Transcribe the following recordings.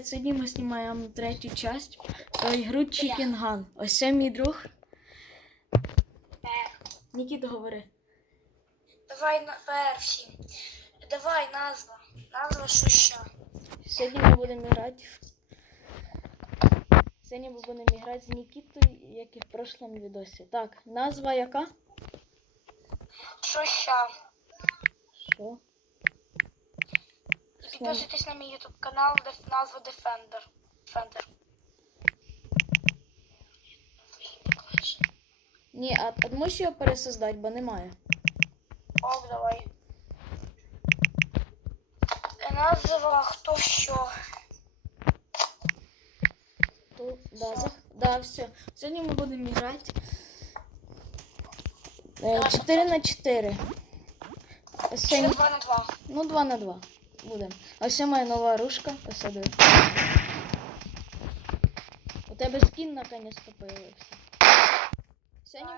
привіт! Сьогодні ми знімаємо третю часть про ігру Chicken Gun. Ось це мій друг. Нікіта, говори. Давай на версії. Давай назва. Назва що ще? Сьогодні ми будемо грати. Сьогодні ми будемо грати з Нікітою, як і в прошлому відосі. Так, назва яка? Що ще? Що? Підписуйтесь на мій ютуб канал, де назва Defender. Defender. Ні, а, а можеш його пересоздати, бо немає. Ок, давай. Назва хто що. То, да, за, да, все. Сьогодні ми будемо грати. 4 на 4. Ось це 2 на 2. Ну, 2 на 2. Будемо. Ось моя нова рушка. Ось. У тебе скін наконец-то появився. Сьогодні,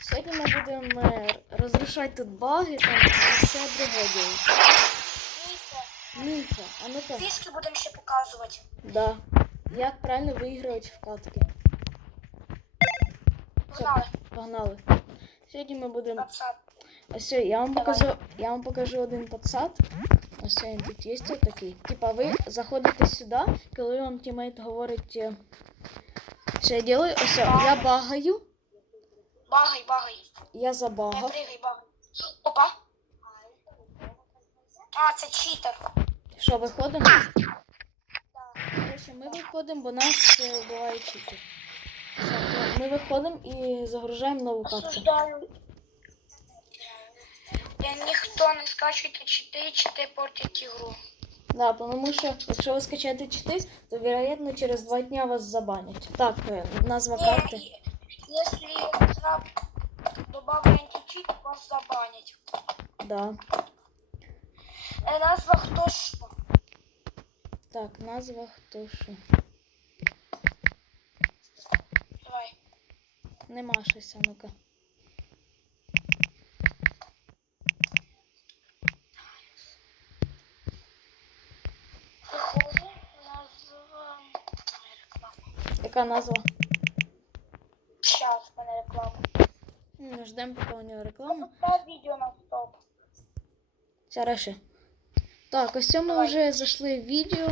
сьогодні ми будемо е, розрушати тут баги там і все друге діло. Міфа, а ну-ка. Фішки будемо ще показувати. Да. Як правильно виігрувати в катки. Погнали. Погнали. Сьогодні ми будемо. Ось я вам Давай. покажу, я вам покажу один подсад. Ось він тут є такий. Типа ви заходите сюди, коли вам тімейт говорить, е, що я делаю, ось я багаю, Багай, багай. я Не забагав. пригай, багай. Опа. А, це читер. Що, виходимо? Короче, ми виходимо, бо нас е, вбиває читер. Ми виходимо і загружаємо нову катку. Я ніхто не скачуйте чити, чити портять ігру. Да, тому що якщо ви скачаєте чити, то вероятно через два дня вас забанять. Так, е, назва карти. Якщо зраб добавлю античит, вас забанять. Да. Е, Назва хто що? Так, назва хто що. Давай. Нема щось, ну-ка. реклама. Яка назва? Щас, в мене реклама. М, Ждемо, поки у нього реклама. Став відео на стоп. Все, реши. Так, ось це ми Давай. вже зайшли в відео.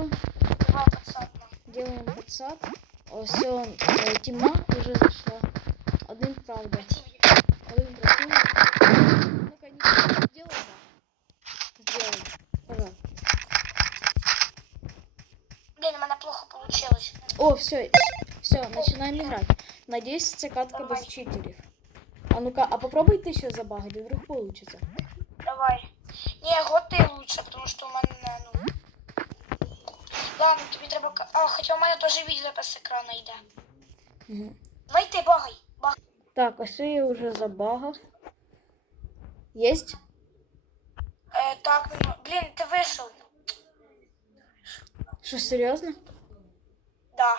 Два пацана. Делаємо подсад. Ось он, е, тіма вже зайшла. Один правда. Противник. Один противник. Ну-ка, Никита, сделай да. Сделай. Пожалуйста. Блін, у мене плохо получилось. О, все, все, начинаем играть. Надеюсь, це катка без Давай. читерів. А ну-ка, а попробуй ти ще забагати, вдруг получится. Давай. Не, готи лучше, тому що у мене, ну. Ладно, тобі треба. ка- А, хоча у мене теж відео без екрану йде. Угу. Давай ти багай. Багай. Так, ось це я вже забагав. Єсть? Е, так, ну, блін, ти вийшов. Що, серйозно? Да.